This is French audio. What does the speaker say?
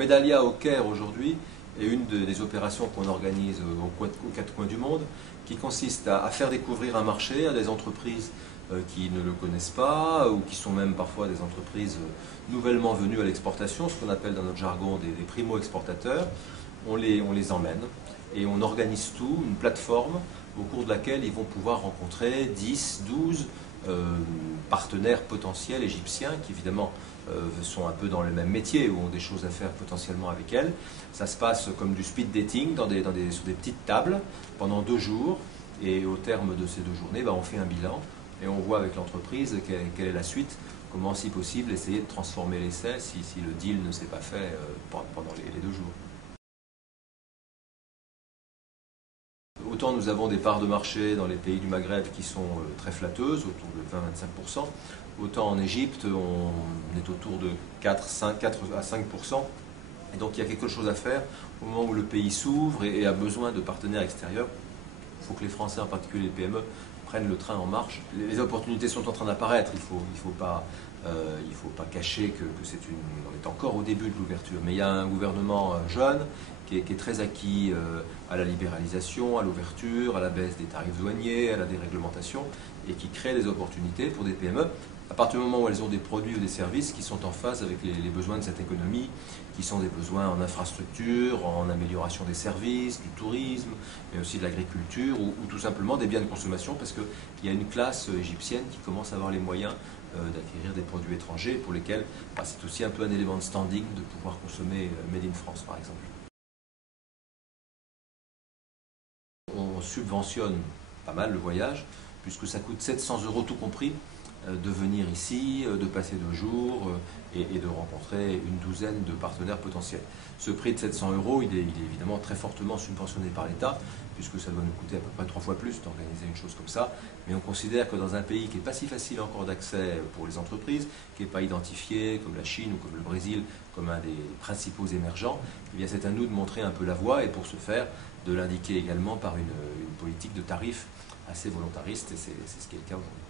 Medallia au Caire aujourd'hui est une des opérations qu'on organise aux quatre coins du monde, qui consiste à faire découvrir un marché à des entreprises qui ne le connaissent pas, ou qui sont même parfois des entreprises nouvellement venues à l'exportation, ce qu'on appelle dans notre jargon des primo-exportateurs. On les emmène et on organise tout, une plateforme au cours de laquelle ils vont pouvoir rencontrer 10, 12 partenaires potentiels égyptiens qui évidemment sont un peu dans le même métier ou ont des choses à faire potentiellement avec elles. Ça se passe comme du speed dating sur des petites tables pendant 2 jours, et au terme de ces 2 journées, on fait un bilan et on voit avec l'entreprise quelle est la suite, comment si possible essayer de transformer l'essai si le deal ne s'est pas fait pendant les 2 jours. Autant nous avons des parts de marché dans les pays du Maghreb qui sont très flatteuses, autour de 20-25%, autant en Égypte on est autour de 4 à 5%. Et donc il y a quelque chose à faire au moment où le pays s'ouvre et a besoin de partenaires extérieurs. Il faut que les Français, en particulier les PME, prennent le train en marche. Les opportunités sont en train d'apparaître, il faut pas cacher on est encore au début de l'ouverture, mais il y a un gouvernement jeune qui est très acquis à la libéralisation, à l'ouverture, à la baisse des tarifs douaniers, à la déréglementation, et qui crée des opportunités pour des PME à partir du moment où elles ont des produits ou des services qui sont en phase avec les besoins de cette économie, qui sont des besoins en infrastructure, en amélioration des services, du tourisme, mais aussi de l'agriculture, ou tout simplement des biens de consommation, parce qu'il y a une classe égyptienne qui commence à avoir les moyens d'acquérir des produits étrangers pour lesquels c'est aussi un peu un élément de standing de pouvoir consommer Made in France, par exemple. On subventionne pas mal le voyage, puisque ça coûte 700 € tout compris, de venir ici, de passer 2 jours et de rencontrer une douzaine de partenaires potentiels. Ce prix de 700 €, il est évidemment très fortement subventionné par l'État, puisque ça doit nous coûter à peu près 3 fois plus d'organiser une chose comme ça. Mais on considère que dans un pays qui n'est pas si facile encore d'accès pour les entreprises, qui n'est pas identifié comme la Chine ou comme le Brésil, comme un des principaux émergents, eh bien c'est à nous de montrer un peu la voie, et pour ce faire, de l'indiquer également par une politique de tarifs assez volontariste, et c'est ce qui est le cas aujourd'hui.